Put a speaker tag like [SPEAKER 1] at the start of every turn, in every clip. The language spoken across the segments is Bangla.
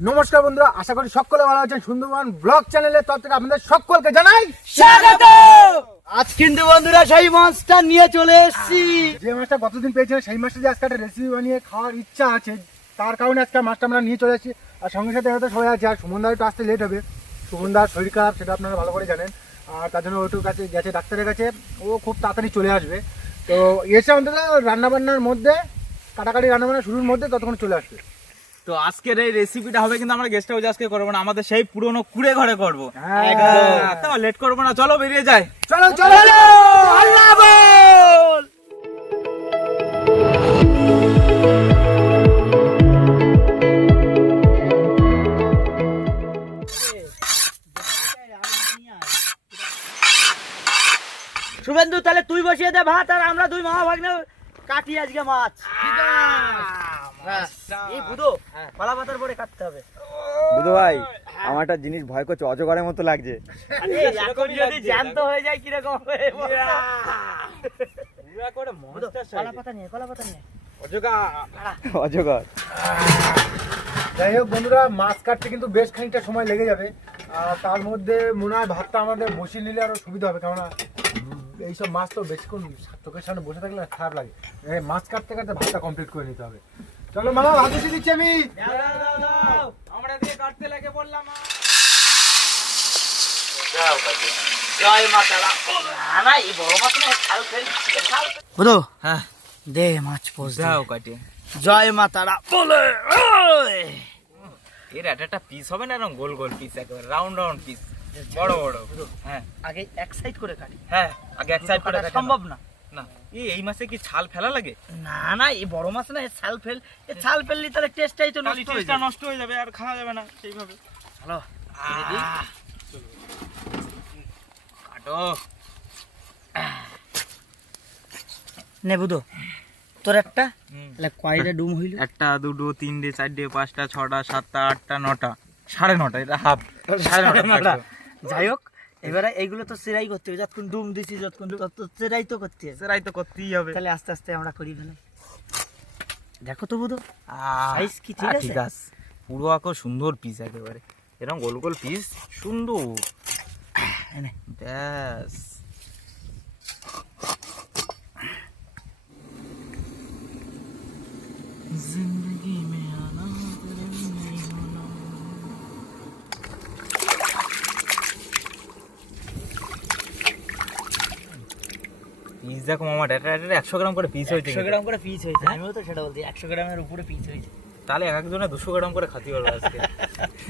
[SPEAKER 1] নমস্কার বন্ধুরা আশা করি সকলে ভালো আছেন। সুন্দরবন ব্লগ চ্যানেলে থেকে আপনাদের সকলকে জানাই
[SPEAKER 2] স্বাগত! আজ কিন্তু বন্ধুরা সেই মাছটা নিয়ে চলে এসেছি।
[SPEAKER 1] যে মাছটা গতদিন পেয়েছিলেন সেই মাছটা যে আজকে একটা রেসিপি বানিয়ে খাওয়ার ইচ্ছা আছে। তার কারণে আজকে মাছটা আমরা নিয়ে চলে এসেছি। আর সঙ্গে সাথে হয়তো সবাই আছে আর সুমনদা একটু আসতে লেট হবে। সুমনদার শরীর খারাপ সেটা আপনারা ভালো করে জানেন। আর তার জন্য ওটুর কাছে গেছে ডাক্তারের কাছে। ও খুব তাড়াতাড়ি চলে আসবে। তো এসে অন্তত রান্নাবান্নার মধ্যে কাটাকাটি রান্নাবান্না শুরুর মধ্যে ততক্ষণ চলে আসবে।
[SPEAKER 3] তো আজকের এই রেসিপিটা হবে কিন্তু আমরা গেস্ট হাউসে আজকে করব না আমাদের সেই পুরনো কুড়ে ঘরে করব।
[SPEAKER 1] হ্যাঁ।
[SPEAKER 3] লেট করব না চলো বেরিয়ে যাই।
[SPEAKER 1] চলো চলো
[SPEAKER 2] আল্লাহ বল শুভেন্দু তাহলে তুই বসিয়ে দে ভাত আর আমরা দুই মহা ভাগ্নে কাটি আজকে মাছ। হ্যাঁ। এই বুধো কলা পাতার পরে কাটতে হবে।
[SPEAKER 4] বুধু ভাই আমার একটা জিনিস ভয় করছে অজগরের মতো লাগছে।
[SPEAKER 2] এখন যদি জ্যান্ত হয়ে যায় কীরকম হবে কলা পাতা নিয়ে কলা পাতা নিয়ে
[SPEAKER 4] অজগর।
[SPEAKER 1] যাই হোক বন্ধুরা মাছ কাটতে কিন্তু বেশ খানিকটা সময় লেগে যাবে। আর তার মধ্যে মনে হয় ভাতটা আমাদের বসিয়ে নিলে আরও সুবিধা হবে কেননা এইসব মাছ তো বেশিক্ষণ চোখের সামনে বসে থাকলে খারাপ লাগে। মাছ কাটতে কাটতে ভাতটা কমপ্লিট করে নিতে হবে। চলো ভাত বসিয়ে দিচ্ছি আমি।
[SPEAKER 3] আমরা দিয়ে কাটতে লাগে বললাম
[SPEAKER 2] জয় মা দে মাছ পোষ
[SPEAKER 3] কাটে
[SPEAKER 2] জয় মা তারা। বলে
[SPEAKER 3] এর একটা একটা পিস হবে না এরকম গোল গোল পিস একেবারে রাউন্ড রাউন্ড পিস বড় বড়। হ্যাঁ
[SPEAKER 2] আগে এক সাইড করে কাটি।
[SPEAKER 3] হ্যাঁ আগে এক সাইড করে
[SPEAKER 2] সম্ভব না।
[SPEAKER 3] না। এই কি ছাল ফেলা লাগে?
[SPEAKER 2] না না এই বড় মাছ না ছাল ফেল ছাল ফেললি তাহলে টেস্টটাই তো নষ্ট হয়ে যাবে।
[SPEAKER 3] নষ্ট হয়ে যাবে আর খাওয়া যাবে না সেইভাবে।
[SPEAKER 2] হ্যালো
[SPEAKER 3] কাটো।
[SPEAKER 2] নে তোর একটা? তাহলে কয়টা ডুম হইল?
[SPEAKER 3] একটা দুটো তিনটে চারটে পাঁচটা ছটা সাতটা আটটা নটা। সাড়ে নটা এটা হাফ। সাড়ে নটা
[SPEAKER 2] যাই হোক এবারে এইগুলো তো সেরাই করতে হবে। যতক্ষণ ডুম দিছি যতক্ষণ সেরাই তো করতে হবে।
[SPEAKER 3] সেরাই তো করতেই হবে।
[SPEAKER 2] তাহলে আস্তে আস্তে আমরা করি ফেলাই দেখো তো বুধো। সাইজ কি ঠিক আছে?
[SPEAKER 3] ঠিক আছে। পুরো আকো সুন্দর পিস একেবারে। এরকম গোল গোল পিস সুন্দর। ব্যাস। দেখো মামা এটা এটা একশো গ্রাম করে পিস হয়েছে
[SPEAKER 2] একশো গ্রাম করে পিস হয়েছে। আমিও তো সেটা বলছি একশো গ্রামের উপরে পিস হয়েছে।
[SPEAKER 3] তাহলে এক একজনে দুশো গ্রাম করে খাতি পারবে আজকে।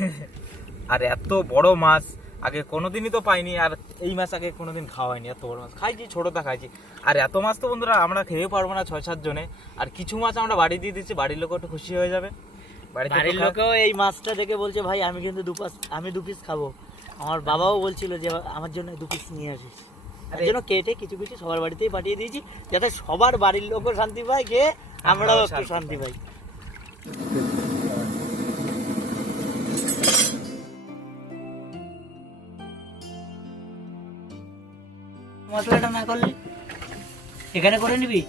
[SPEAKER 3] আর এত বড় মাছ আগে কোনোদিনই তো পাইনি আর এই মাছ আগে কোনোদিন খাওয়া হয়নি এত বড় মাছ। খাইছি ছোটটা খাইছি। আর এত মাছ তো বন্ধুরা আমরা খেয়ে পারব না ছয় সাত জনে। আর কিছু মাছ আমরা বাড়ি দিয়ে দিচ্ছি বাড়ির লোক একটু খুশি হয়ে যাবে।
[SPEAKER 2] বাড়ির লোকেও এই মাছটা দেখে বলছে ভাই আমি কিন্তু দু পাস আমি দু পিস খাব। আমার বাবাও বলছিল যে আমার জন্য দু পিস নিয়ে আসিস। জন্য কেটে কিছু কিছু সবার বাড়িতেই পাঠিয়ে দিয়েছি যাতে সবার বাড়ির লোকও শান্তি পায় খেয়ে আমরাও
[SPEAKER 3] আমরাও
[SPEAKER 2] একটু
[SPEAKER 3] শান্তি
[SPEAKER 2] পাই। মশলাটা না করলে এখানে করে নিবি?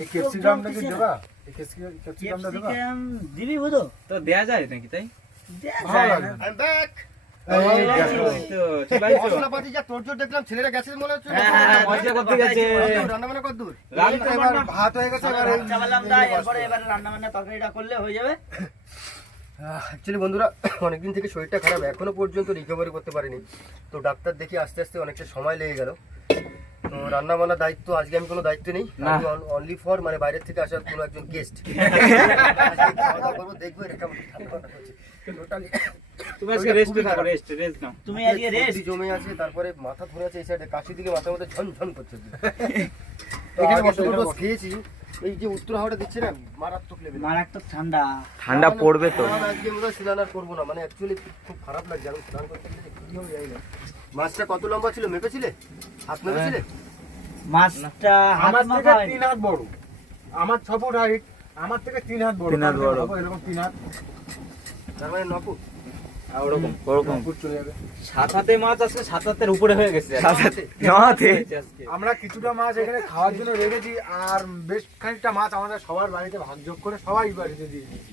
[SPEAKER 1] এই ক্যাপসিকামটা কি দেবা এই ক্যাপসিকামটা দেবা
[SPEAKER 2] দিবি বুঝো
[SPEAKER 3] তো দেয়া যায় নাকি তাই
[SPEAKER 5] বন্ধুরা অনেকদিন থেকে শরীরটা খারাপ এখনও পর্যন্ত রিকভারি করতে পারিনি। তো ডাক্তার দেখি আস্তে আস্তে অনেকটা সময় লেগে গেল। তো রান্না বান্নার দায়িত্ব আজকে আমি কোনো দায়িত্ব নেই। অনলি ফর মানে বাইরের থেকে আসার কোনো একজন গেস্ট দেখব সর্দি জমে আছে তারপরে মাথা ধরে আছে এই সাইডে কাশি দিলে মাথার মধ্যে ঝনঝন করছে। খেয়েছি এই যে উত্তর হাওয়াটা দিচ্ছে না মারাত্মক লেভেল
[SPEAKER 2] মারাত্মক ঠান্ডা।
[SPEAKER 4] ঠান্ডা পড়বে তো।
[SPEAKER 5] আজকে হয় স্নান আর করব না। মানে অ্যাকচুয়ালি খুব খারাপ লাগছে। আমি স্নান করতে গেলে কি হবে জানি না মাছটা কত লম্বা ছিল? মেপেছিলে? হাত মেপেছিলে?
[SPEAKER 2] মাছটা
[SPEAKER 1] আমার থেকে তিন হাত বড়। আমার ছ ফুট হাইট আমার থেকে তিন হাত বড়।
[SPEAKER 3] তিন হাত বড়।
[SPEAKER 1] এরকম তিন হাত।
[SPEAKER 5] তার মানে ন ফুট।
[SPEAKER 3] ওরকম ওরকম।
[SPEAKER 1] চলে যাবে।
[SPEAKER 3] সাত মাছ আজকে সাত উপরে হয়ে গেছে।
[SPEAKER 4] সাত হাতে
[SPEAKER 1] আমরা কিছুটা মাছ এখানে খাওয়ার জন্য রেখেছি আর বেশ খানিকটা মাছ আমাদের সবার বাড়িতে ভাগযোগ করে সবাই বাড়িতে দিয়ে দিয়েছি।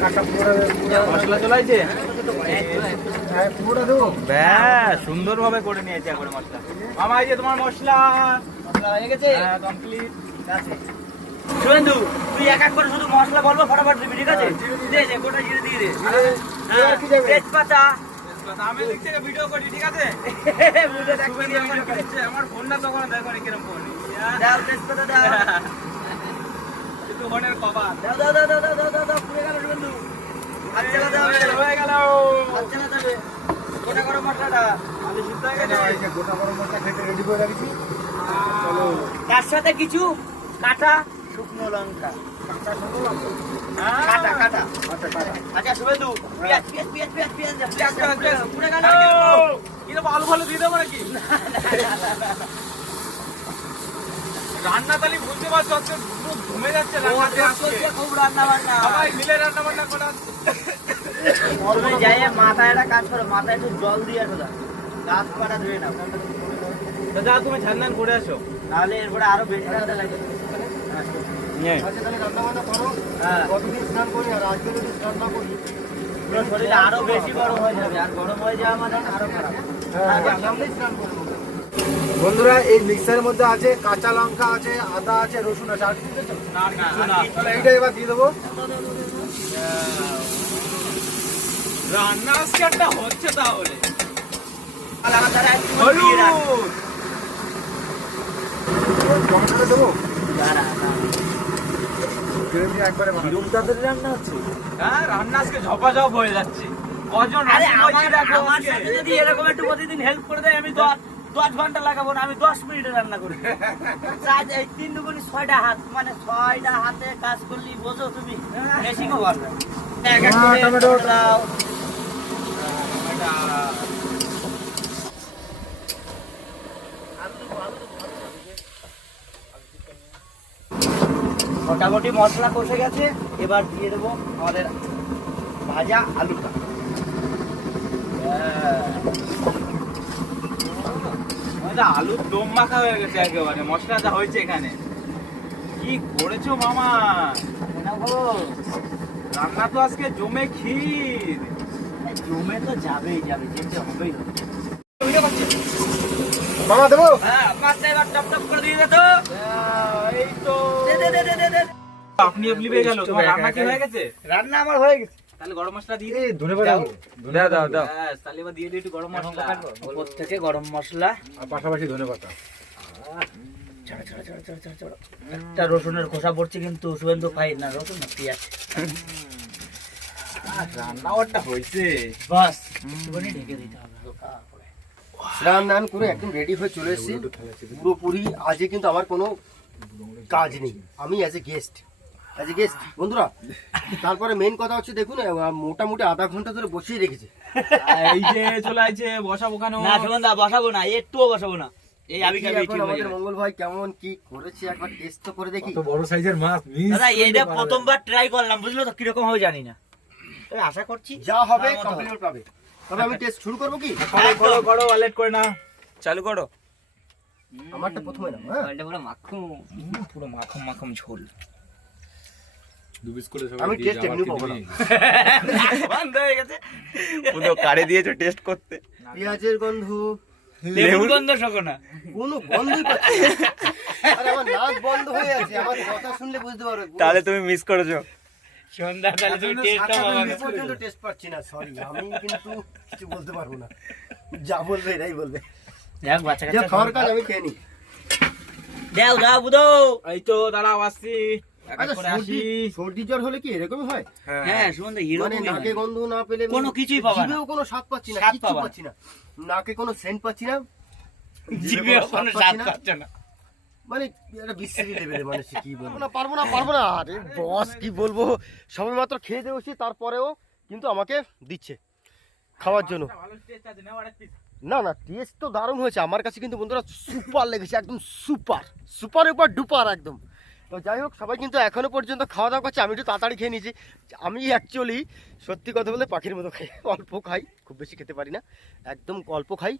[SPEAKER 3] মশলা চলাইছে?
[SPEAKER 1] হ্যাঁ
[SPEAKER 3] ব্যাস সুন্দর ভাবে করে নিয়েছে একবারে মামা এই যে তোমার মশলা।
[SPEAKER 2] হয়ে গেছে?
[SPEAKER 3] হ্যাঁ কমপ্লিট
[SPEAKER 2] আছে শুভেন্দু তুই এক এক করে শুধু মশলা বলব ফটাফট দিবি ঠিক আছে? দে দে গোটা জিরে দিয়ে দে।
[SPEAKER 1] এবার
[SPEAKER 2] তেজপাতা।
[SPEAKER 3] আমি দিক থেকে ভিডিও করি ঠিক আছে?
[SPEAKER 2] বুঝে দেখ
[SPEAKER 3] শুভেন্দু আমার ফোনটা তখন দেখো কিরম ফোন
[SPEAKER 2] দাও তেজপাতা দাও।
[SPEAKER 3] কিন্তু ফোনের কভার
[SPEAKER 2] দাও দাও দাও দাও দাও দাও দাও গোটা গরম মশলাটা
[SPEAKER 3] আমি সিদ্ধ হয়ে গেছে
[SPEAKER 1] গোটা গরম মশলা খেতে রেডি করে রাখছি
[SPEAKER 2] তার সাথে কিছু কাটা শুকনো লঙ্কা
[SPEAKER 3] আলু ভালো দিয়ে দেবো নাকি রান্না তালি বুঝতে পারছ আজকে পুরো ঘুমে যাচ্ছে রান্নাতে আজকে।
[SPEAKER 2] খুব রান্না বান্না
[SPEAKER 3] সবাই মিলে রান্না বান্না করা
[SPEAKER 2] যাই মাথায় একটা কাজ করো মাথায় একটু জল দিয়ে আসো গাছ পাটা ধুয়ে নাও।
[SPEAKER 3] তো তুমি ঝান্নান করে আসো।
[SPEAKER 2] নাহলে এরপরে আরও বেশি লাগে
[SPEAKER 5] তাহলে রান্না বান্না করো।
[SPEAKER 2] হ্যাঁ।
[SPEAKER 5] আর
[SPEAKER 2] বেশি গরম হয়ে যাবে আর গরম হয়ে যাওয়া মানে আরও খারাপ।
[SPEAKER 5] আগে স্নান করব।
[SPEAKER 1] বন্ধুরা এই মিক্সারের মধ্যে আছে কাঁচা লঙ্কা আছে আদা আছে রসুন আছে। আর কিছু এইটা এবার দিয়ে দেবো।
[SPEAKER 3] রান্না একটা হচ্ছে তাহলে। হ্যাঁ রান্না আজকে ঝপাঝপ হয়ে যাচ্ছে। কজন
[SPEAKER 2] আরে আমার যদি এরকম একটু প্রতিদিন হেল্প করে দেয় আমি দশ দশ ঘণ্টা লাগাবো না আমি দশ মিনিটে রান্না করি। চার এই তিন দুগুনি ছয়টা হাত মানে ছয়টা হাতে কাজ করলি বোঝো তুমি মেশিনও পারবে এক এক
[SPEAKER 1] হ্যাঁ,
[SPEAKER 2] করে
[SPEAKER 1] টমেটো।
[SPEAKER 2] দাও। মোটামুটি মশলা কষে গেছে এবার দিয়ে দেবো আমাদের ভাজা আলুটা।
[SPEAKER 3] এটা আলুর দম মাখা হয়ে গেছে একেবারে হয়েছে এখানে। কি করেছ মামা? রান্না তো আজকে জমে ক্ষীর।
[SPEAKER 2] জমে তো যাবেই যাবে যেতে হবেই হ্যাঁ,
[SPEAKER 3] আপনি আপনি গেল। রান্না কি হয়ে গেছে?
[SPEAKER 2] রান্না আমার হয়ে গেছে।
[SPEAKER 3] তাহলে গরম মশলা দিয়ে দিই
[SPEAKER 1] ধনে পাতা
[SPEAKER 2] দাও।
[SPEAKER 4] দাও দাও দাও।
[SPEAKER 3] তাহলে এবার দিয়ে দিই একটু গরম মশলা।
[SPEAKER 2] উপর থেকে গরম মশলা।
[SPEAKER 1] আর পাশাপাশি ধনে পাতা।
[SPEAKER 2] ছাড়া ছাড়া ছাড়া ছাড়া ছাড়া ছাড়া একটা রসুনের খোসা পড়ছে কিন্তু শুভেন্দু খাই না রসুন না পেঁয়াজ।
[SPEAKER 3] আর রান্নাঘরটা হয়েছে।
[SPEAKER 2] বাস একটুখানি ঢেকে দিতে হবে হালকা করে।
[SPEAKER 5] স্নান দান করে একদম রেডি হয়ে চলে এসেছি। পুরোপুরি আজকে কিন্তু আমার কোনো কাজ নেই। আমি অ্যাজ এ গেস্ট এ বন্ধুরা তারপরে মেন কথা হচ্ছে দেখুন মোটামুটি আধা ঘণ্টা ধরে বসিয়ে রেখেছে।
[SPEAKER 3] এই যে চলে আসছে বসাবো কেন?
[SPEAKER 2] না বসাবো না একটুও বসাবো না। এই আবি খাবি ঠিক হয়ে
[SPEAKER 5] মঙ্গল ভাই কেমন কি করেছে একবার টেস্ট তো করে দেখি।
[SPEAKER 1] বড় সাইজের মাছ মিস
[SPEAKER 2] দাদা এটা প্রথমবার ট্রাই করলাম বুঝলো তো কীরকম হবে জানি না। তবে আশা করছি
[SPEAKER 5] যা হবে পাবে। তবে আমি টেস্ট শুরু করব কি?
[SPEAKER 3] করো করো করো ওয়ালেট করে না। চালু করো।
[SPEAKER 5] আমারটা প্রথমে না হ্যাঁ।
[SPEAKER 2] পুরো মাখুম।
[SPEAKER 3] পুরো মাখম মাখম ঝোল।
[SPEAKER 5] আমি টেস্ট এমনি পাবো না।
[SPEAKER 2] বন্ধ হয়ে গেছে।
[SPEAKER 4] পুরো কাড়ে দিয়েছ টেস্ট করতে।
[SPEAKER 5] পেঁয়াজের গন্ধ।
[SPEAKER 2] লেবুর গন্ধ শোকো না।
[SPEAKER 5] কোনো গন্ধই পাচ্ছি না। আমার নাক বন্ধ হয়ে আছে আমার কথা শুনলে বুঝতে পারবে।
[SPEAKER 4] তাহলে তুমি মিস করেছ।
[SPEAKER 2] সন্ধ্যা তাহলে তুমি টেস্টটা পাবা।
[SPEAKER 5] আমি পর্যন্ত টেস্ট পাচ্ছি না সরি আমি কিন্তু কিছু বলতে পারব না। যা বলবে এরাই বলবে।
[SPEAKER 2] দেখ বাচ্চা কাচ্চা
[SPEAKER 5] খাওয়ার কাজ আমি খেয়ে
[SPEAKER 2] দাও দাও বুদো।
[SPEAKER 3] এই তো দাঁড়াও আসছি।
[SPEAKER 5] আচ্ছা, সর্দি সর্দি জ্বর হলে কি এরকমই হয়?
[SPEAKER 2] হ্যাঁ।
[SPEAKER 5] মানে নাকে গন্ধ না পেলে
[SPEAKER 2] কোনো কিছুই পাবা না।
[SPEAKER 5] কোনো স্বাদ পাচ্ছি না
[SPEAKER 2] স্বাদ
[SPEAKER 5] কিচ্ছু
[SPEAKER 2] পাবা না।
[SPEAKER 5] পাচ্ছি না। নাকে কোনো সেন্ট পাচ্ছি না।
[SPEAKER 2] জিভে কোনো স্বাদ পাচ্ছে না।
[SPEAKER 5] মানে একটা বিশ্রী লেভেলে মানে কি বলব। না পারব না পারব না। আরে বস কি বলব? সবে মাত্র খেয়ে দেবছি তারপরেও কিন্তু আমাকে দিচ্ছে খাওয়ার জন্য।
[SPEAKER 3] ভালো টেস্ট আছে নাও আরেক পিস
[SPEAKER 5] না না টেস্ট তো দারুণ হয়েছে। আমার কাছে কিন্তু বন্ধুরা সুপার লেগেছে একদম সুপার সুপার উপর ডুপার একদম। তো যাই হোক, সবাই কিন্তু এখনও পর্যন্ত খাওয়া দাওয়া করছে, আমি একটু তাড়াতাড়ি খেয়ে নিয়েছি। আমি অ্যাকচুয়ালি সত্যি কথা বলতে পাখির মতো খাই, অল্প খাই, খুব বেশি খেতে পারি না, একদম অল্প খাই।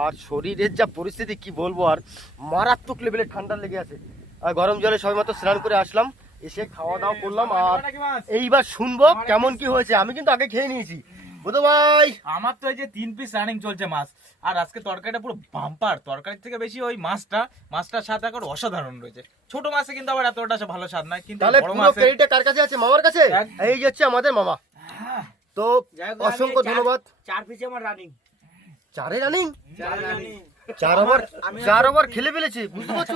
[SPEAKER 5] আর শরীরের যা পরিস্থিতি, কি বলব আর, মারাত্মক লেভেলে ঠান্ডা লেগে আছে। আর গরম জলে সবাই মাত্র স্নান করে আসলাম, এসে খাওয়া দাওয়া করলাম, আর এইবার শুনব কেমন কি হয়েছে, আমি কিন্তু আগে খেয়ে নিয়েছি। বুধ ভাই!
[SPEAKER 3] আমার তো এই যে তিন পিস রানিং চলছে মাছ। আর আজকে তরকারিটা পুরো বাম্পার। তরকারির থেকে বেশি ওই মাছটা মাছটার স্বাদ এখন অসাধারণ রয়েছে। ছোট মাছে কিন্তু আবার এতটা ভালো স্বাদ নয় কিন্তু বড় মাছে
[SPEAKER 5] ক্রেডিটটা কার কাছে আছে? মামার কাছে? এই যে হচ্ছে আমাদের মামা। তো অসংখ্য ধন্যবাদ।
[SPEAKER 2] চার পিসে আমার রানিং
[SPEAKER 5] চারে রানিং
[SPEAKER 2] চার রানিং
[SPEAKER 5] চার ওভার চার ওভার খেলে ফেলেছি বুঝতে পারছ?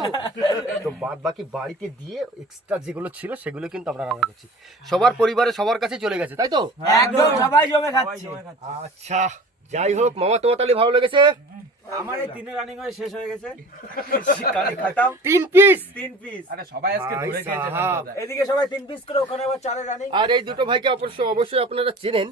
[SPEAKER 5] তো বাদ বাকি বাড়িতে দিয়ে এক্সট্রা যেগুলো ছিল সেগুলো কিন্তু আমরা রান্না করছি। সবার পরিবারে সবার কাছে চলে গেছে তাই তো?
[SPEAKER 2] একদম। সবাই জমে খাচ্ছে।
[SPEAKER 5] আচ্ছা। যাই হোক মামা তোমার তাহলে ভালো লেগেছে?
[SPEAKER 2] আমার এই তিনে রানিং হয়ে শেষ হয়ে গেছে। কালি খাতাম।
[SPEAKER 5] তিন পিস
[SPEAKER 2] তিন পিস
[SPEAKER 3] আরে সবাই আজকে ধরে। সন্ধ্যায়।
[SPEAKER 2] এদিকে সবাই তিন পিস করে ওখানে আবার চারে রানিং
[SPEAKER 5] আর এই দুটো ভাইকে অবশ্যই অবশ্যই আপনারা চেনেন।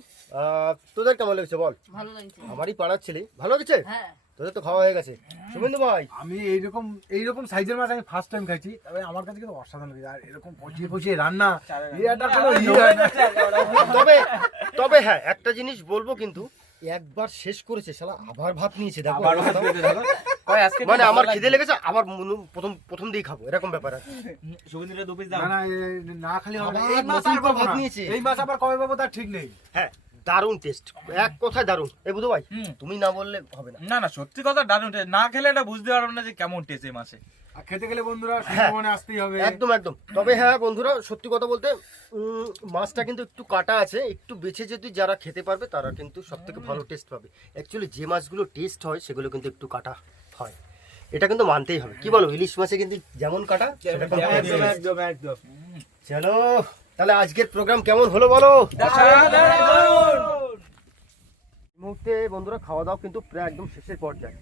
[SPEAKER 5] তোদের কেমন লেগেছে বল?
[SPEAKER 6] ভালো লাগছে।
[SPEAKER 5] আমারই পাড়ার ছেলে। ভালো লেগেছে?
[SPEAKER 6] হ্যাঁ।
[SPEAKER 5] তোদের তো খাওয়া হয়ে গেছে। শুভেন্দু ভাই।
[SPEAKER 1] আমি এইরকম এইরকম সাইজের মাছ আমি ফার্স্ট টাইম খাইছি। তবে আমার কাছে কিন্তু অসাধারণ লেগেছে আর এরকম কষিয়ে কষিয়ে রান্না এটা কোনো ইয়ে হয় না।
[SPEAKER 5] তবে তবে হ্যাঁ একটা জিনিস বলব কিন্তু একবার শেষ করেছে শালা আবার ভাত নিয়েছে দেখো
[SPEAKER 3] আবারও ভাত। কয় আজকে
[SPEAKER 5] মানে আমার খিদে লেগেছে আবার প্রথম প্রথম দিয়ে খাব এরকম ব্যাপার আছে।
[SPEAKER 3] সুগন্ধিটা দু পিস দাও।
[SPEAKER 1] না না খালি হবে
[SPEAKER 5] আবার
[SPEAKER 1] এই মাছ পাবো
[SPEAKER 5] ভাত নিয়েছে।
[SPEAKER 1] এই মাছ আবার কবে পাবো তার ঠিক নেই।
[SPEAKER 5] হ্যাঁ দারুণ টেস্ট এক কথায় দারুণ। এ বুধ ভাই তুমি না বললে হবে না।
[SPEAKER 3] না না সত্যি কথা দারুণ টেস্ট না খেলে এটা বুঝতে পারবে না যে কেমন টেস্ট এই মাছে।
[SPEAKER 1] খেতে গেলে বন্ধুরা
[SPEAKER 5] হ্যাঁ।
[SPEAKER 1] সুন্দরবনে আসতেই হবে।
[SPEAKER 5] একদম একদম। তবে হ্যাঁ বন্ধুরা সত্যি কথা বলতে মাছটা কিন্তু একটু কাটা আছে একটু বেছে যদি যারা খেতে পারবে তারা কিন্তু সব থেকে ভালো টেস্ট পাবে। অ্যাকচুয়ালি যে মাছগুলো টেস্ট হয় সেগুলো কিন্তু একটু কাটা হয়। এটা কিন্তু মানতেই হবে। কি বলো ইলিশ মাছে কিন্তু যেমন কাটা
[SPEAKER 2] একদম একদম একদম।
[SPEAKER 5] চলো তাহলে আজকের প্রোগ্রাম কেমন হলো বলো? মুহূর্তে বন্ধুরা খাওয়া দাওয়া কিন্তু প্রায় একদম শেষের পর্যায়ে।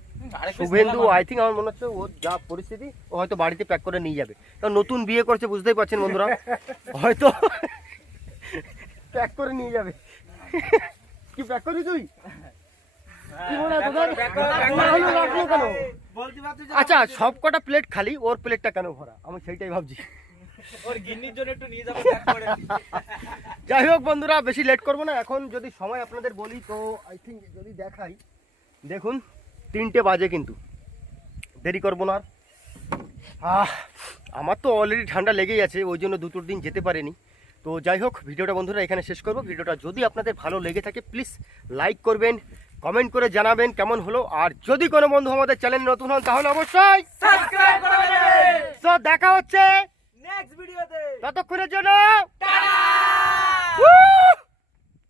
[SPEAKER 5] শুভেন্দু আই থিঙ্ক আমার মনে হচ্ছে ওর যা পরিস্থিতি ও হয়তো বাড়িতে প্যাক করে নিয়ে যাবে। কারণ নতুন বিয়ে করছে বুঝতেই পারছেন বন্ধুরা। হয়তো প্যাক করে নিয়ে যাবে। কি প্যাক করবি তুই? হয়? আচ্ছা সব কটা প্লেট খালি ওর প্লেটটা কেন ভরা? আমি সেইটাই ভাবছি। যাই হোক বন্ধুরা বেশি লেট করব না। এখন যদি সময় আপনাদের বলি তো আই থিঙ্ক যদি দেখাই দেখুন তিনটে বাজে কিন্তু। দেরি করব না আর। আহ, আমার তো অলরেডি ঠান্ডা লেগেই আছে ওই জন্য দুটোর দিন যেতে পারিনি। তো যাই হোক ভিডিওটা বন্ধুরা এখানে শেষ করব। ভিডিওটা যদি আপনাদের ভালো লেগে থাকে প্লিজ লাইক করবেন কমেন্ট করে জানাবেন কেমন হলো। আর যদি কোনো বন্ধু আমাদের চ্যানেল নতুন হন তাহলে অবশ্যই
[SPEAKER 2] সাবস্ক্রাইব
[SPEAKER 5] দেখা হচ্ছে।
[SPEAKER 2] নেক্সট ভিডিওতে
[SPEAKER 5] ততক্ষণের জন্য।
[SPEAKER 2] টাটা!